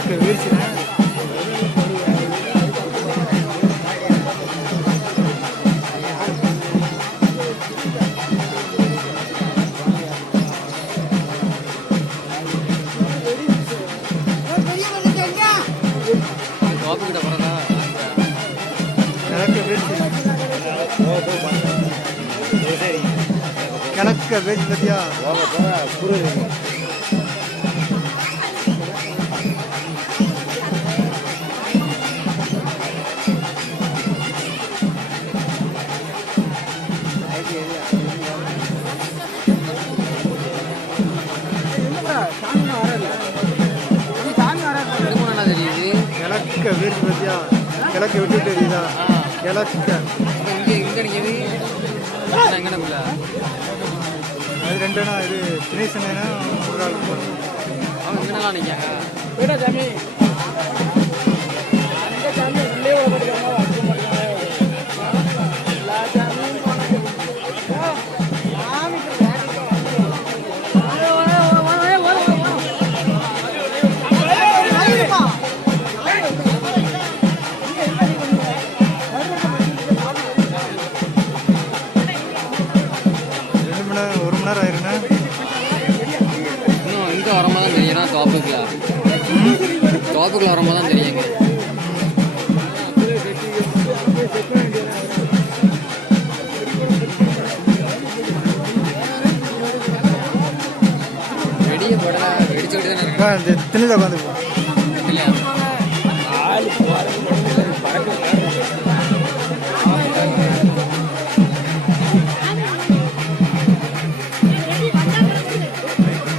கிழக்க பேச்சு பத்தியா கிழக்க பேச்சு பத்தியா கிழக்க விட்டு தெரியுதா கிழக்க அது ரெண்டுனா இது தினேசனா ஒரு ஆள் அவன் என்னலாம் நிற்காங்க சாமி அந்த சாமி உள்ளே திண்ணில் உட்காந்துப்போம். இல்லையா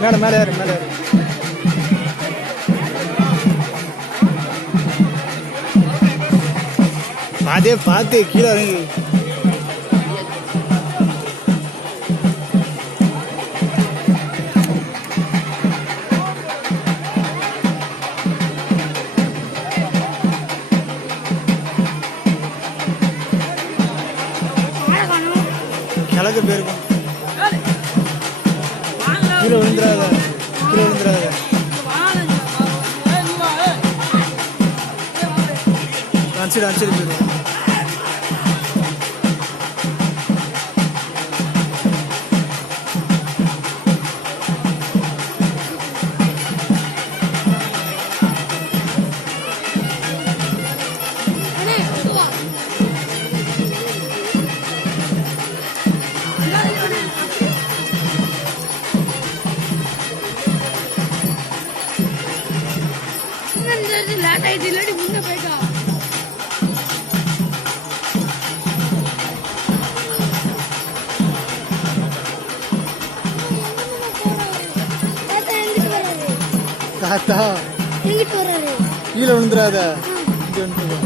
மேலே மேலே ஏறு மேலே ஏறு. அதே பார்த்து கீழே இறங்கி. கிழக்கு போயிருக்கும். கீழே விழுந்துடாத, கீழே விழுந்துடாத. அனுசரி போயிருவோம். லேட் ஆயிடுச்சு இல்லாட்டி முன்ன போயிட்டா தாத்தா எங்கிட்டு வர்றாரு கீழே விழுந்துடாத. இங்க வந்துட்டு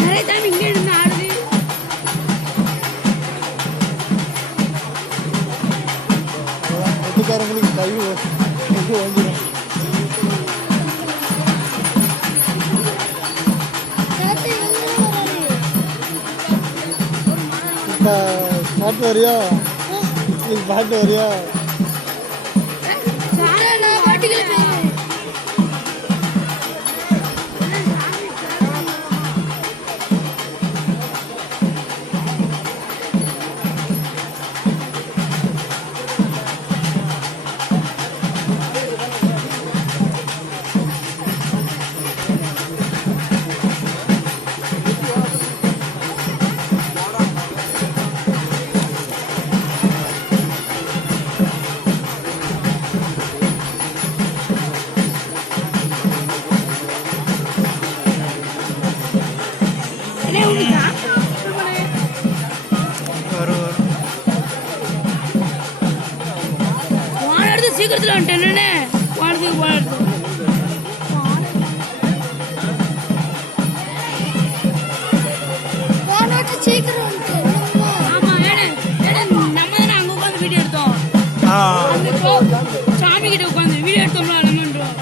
நிறைய டைம் இங்கே இருந்து ஆடுது வீட்டுக்காரங்களுக்கு கை இது வந்துடும். இப்போ பாட்டு வரியா? இன்னைக்கு பாட்டு வரியா? சீக்கிரத்தில் வந்துட்டேன்னு சீக்கிரம் ஆமா நம்ம தானே அங்க உட்காந்து வீடியோ எடுத்தோம். சாமி கிட்ட உட்காந்து வீடியோ எடுத்தோம்ல நம்மன்றோம்.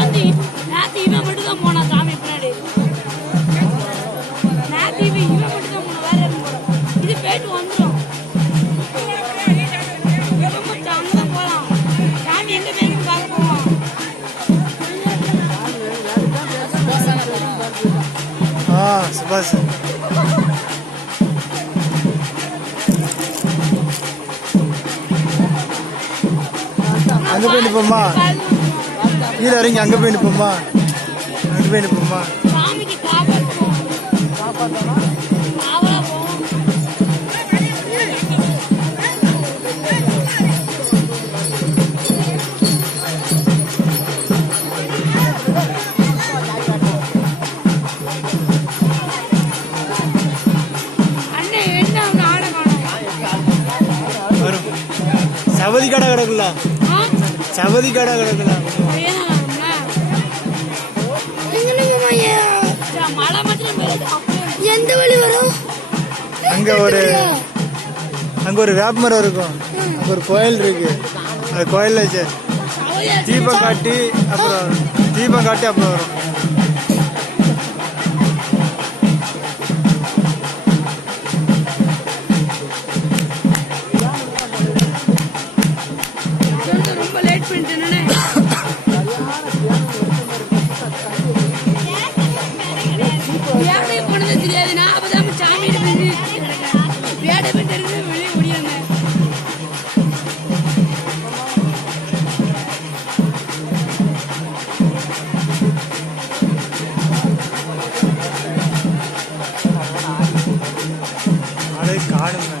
வந்து நேத்து இவன் மட்டும் தான் போனான் சாமி பின்னாடி. நேத்து இவன் மட்டும் தான் போனான், வேற யாரும் போல. இது போயிட்டு வந்துடும். அங்கதான் போலாம். சாமி எங்க போயிருக்கு பார்க்க போவோம். சுபாஷ் அங்க போய் நிப்போமா, கீழே இறங்கி அங்க போய் நிப்போமா, அங்க போய் நிப்போமா. சாமிக்கு காப்பாற்றுவோம். காவலா போவோம். அண்ணன் என்ன அவங்க ஆட காணும். வரும் சவதி கடை கிடக்குல்ல, சவதி கடை கிடக்குல்ல. மழை மட்டும் எந்த வழி வரும்? அங்க ஒரு வேப்பமரம் இருக்கும், அங்க ஒரு கோயில் இருக்கு. அந்த கோயில்ல தீபம் காட்டி அப்புறம் வரும். ரொம்ப லேட் பண்ணிட்டேன். போனது தெரியாது. நான் அப்பதான் சாமியிட வேடை போய் தெரிஞ்சு வெளியே ஓடியாங்க. அதை காணுங்க.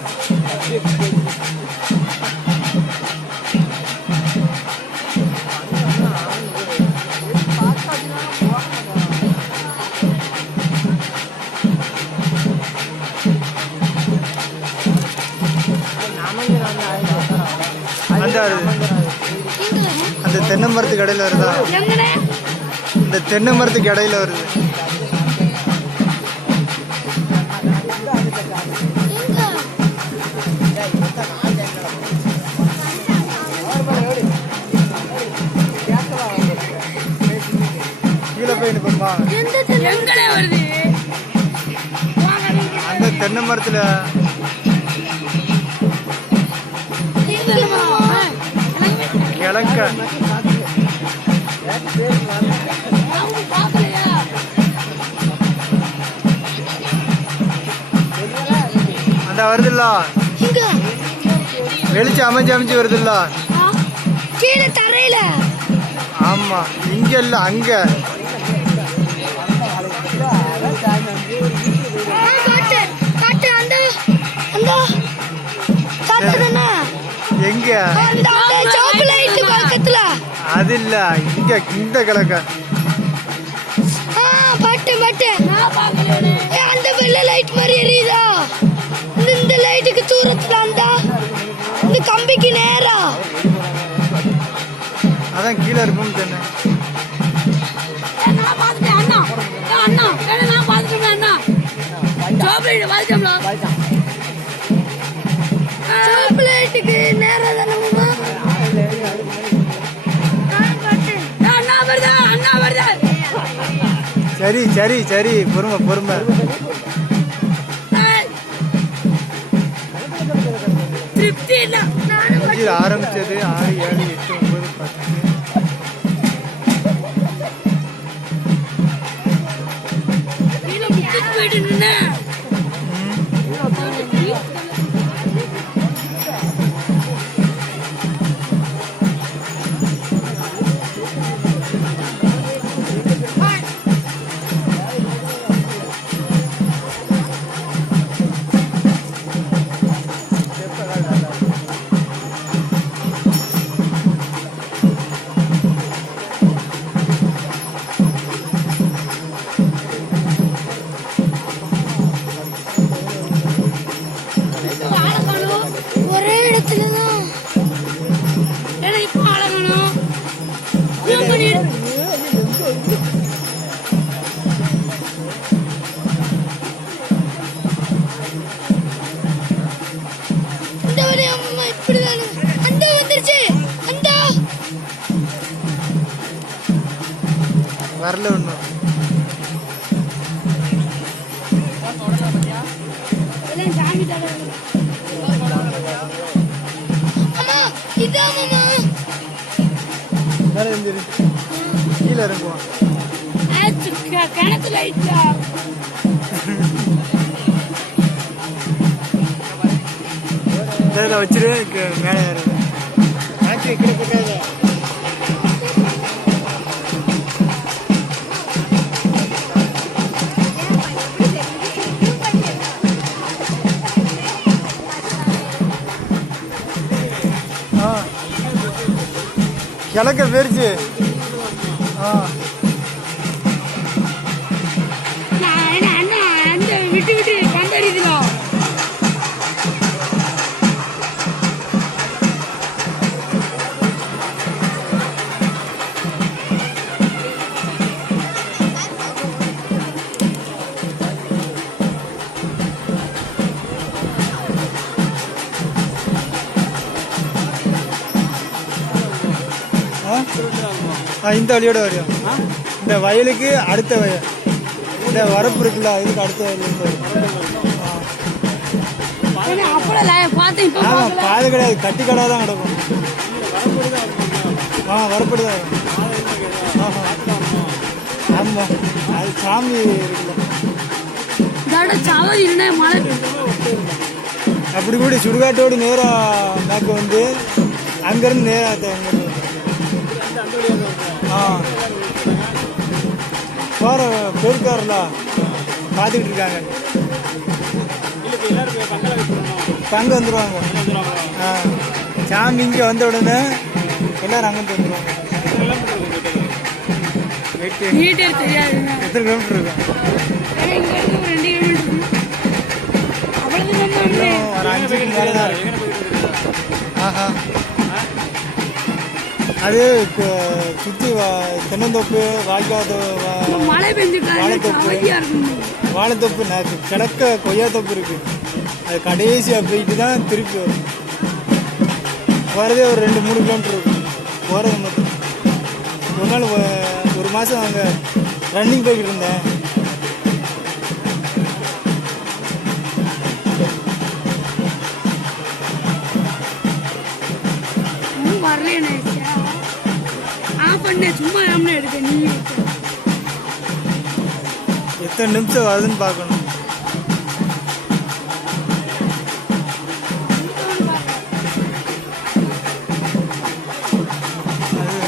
அந்த தென்னை மரத்துக்கு இடையில வருதா? இந்த தென்னை மரத்துக்கு இடையில வருது. கீழே போய் நிப்போமா? அந்த தென்னை மரத்துல கிழக்க அந்த வருதுல்ல, வெளிச்சம் அமைஞ்சு வருதுல்ல கீழே தரையில. ஆமா, இங்க இல்ல அங்க. எங்க? அது இல்ல, இங்க இந்த கிழக்க. அந்த வெள்ளை லைட் மாதிரி எரியுதா? இந்த லைட்டுக்கு தூரத்துல இந்த கம்பிக்கு நேரா. அதான் கீழே இருக்கும் சொன்னேன். நான் பாத்துட்டேன் அண்ணா. அண்ணா நான் பாத்துட்டேன் அண்ணா. சாக்லேட்டுக்கு நேரா தானே அண்ணா வருதா? சரி பொறுமை. திருப்தி இல்ல. ஆரம்பிச்சது 6, 7, 8, 9, 10. போயிட்டு நின்று வரல ஒன்றும். எல்லாம் சாமி தடவை. அம்மா இதான் மாமா. மேலே இருந்துரு, கீழே இறங்குவான். கிணத்துல லைட்டா இதில் வச்சிரு, மேலே ஏறுது. ஆக்கி கீழே போட்டாத. கிழக்க போயிருச்சு. அந்த விட்டு விட்டு கண்டறிதுலோ. இந்த வழியோட வரும். இந்த வயலுக்கு அடுத்த வயல், இந்த வரப்பு இருக்குல்ல, இதுக்கு அடுத்த வயலுக்கு வரும். ஆமாம், பாது கிடையாது, கட்டி கடை தான் கிடக்கும். வரப்படி தான் வரும். ஆமாம், அது சாமி இருக்குல்ல. அப்படி கூட சுடுகாட்டோடு நேராக மேற்கு வந்து அங்கேருந்து நேராக போகிற பெருக்காரில் பார்த்துக்கிட்டு இருக்காங்க. பங்கு வந்துடுவாங்க. சாமி இங்கே வந்த உடனே எல்லாரும் அங்கிட்டு வந்துடுவாங்க. எத்தனை கிலோமீட்டர் இருக்கும்? ஒரு 5க்கு மேலே தான் இருக்கு. அது சுற்றி தென்னந்தோப்பு, வாழைத்தோப்பு, கிழக்க கொய்யாத்தோப்பு இருக்கு. அது கடைசியாக போயிட்டு தான் திருப்பி வரும். வரதே ஒரு 2-3 கிலோமீட்டர் இருக்கும் போகிறது மட்டும். ஒரு நாள் ஒரு மாதம் அங்கே ரன்னிங் போய்கிட்டு இருந்தேன். சும்மா எடுக்க நீ எத்தனை நிமிஷம் வருதுன்னு பார்க்கணும்.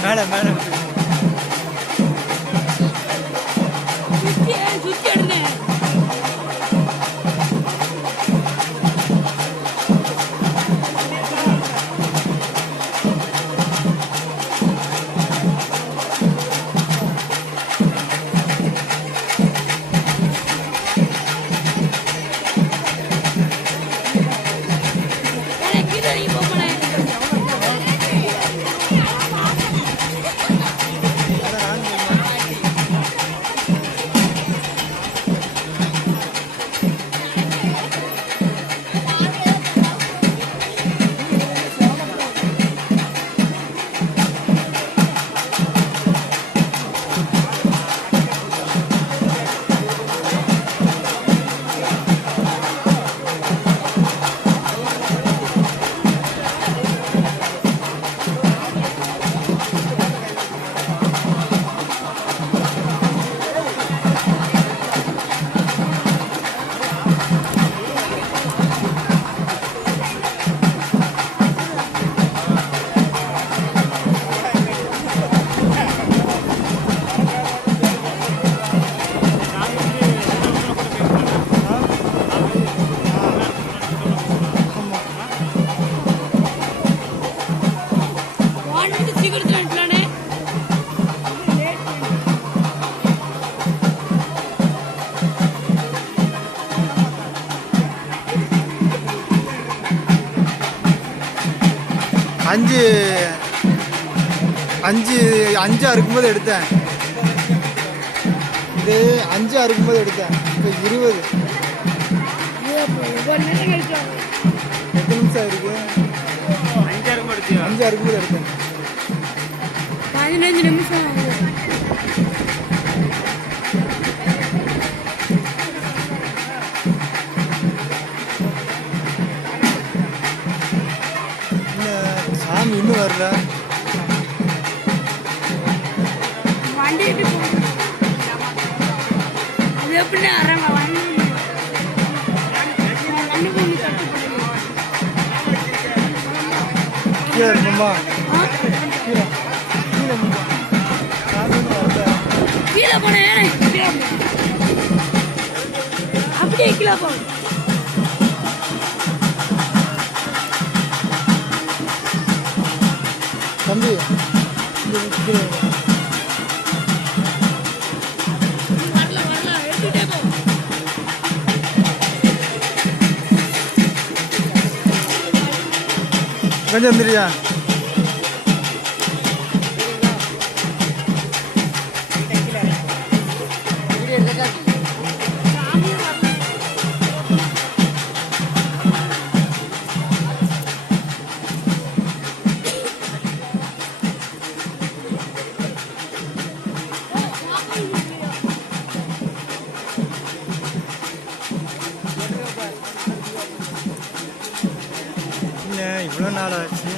மேலே மேலே சுத்தி எடுங்க. அஞ்சு அறுக்கும்போது எடுத்தேன். இது 5 அறுக்கும்போது எடுத்தேன். இப்போ 20. எத்தனை நிமிஷம் இருக்கு? 5 அறுக்கும்போது எடுத்தேன். 15 நிமிஷம். வருதா? வண்டி எப்படி போகுது? அது எப்படி அரங்க வண்டி வண்டி போய் கட்டு போடுங்க. கீழே இருக்கும்பா. ஆ? கீழே கீழே இருக்கும்பா. காலையில் வருதா? கீழே போனேன் ஏனே கீழே போ. அப்படியே கீழே போ. தம்பி இங்க கீழே வா. வரல வரல எடுத்துட்டே போ. கொஞ்சம் வந்துடுறியா? இல்லை இவ்வளோ நாள் ஆச்சு.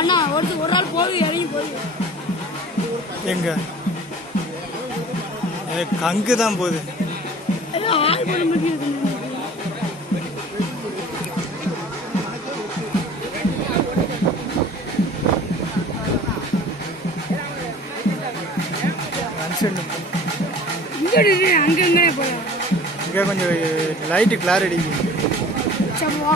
அண்ணா ஒரு ஆள் போய் இறங்கி போய் எங்க கங்கு தான் போகுது. ஆள் போட முடியாது. அங்க எங்கே போற? இங்கே கொஞ்சம் லைட்டு கிளாரிட்டி. சரி வா.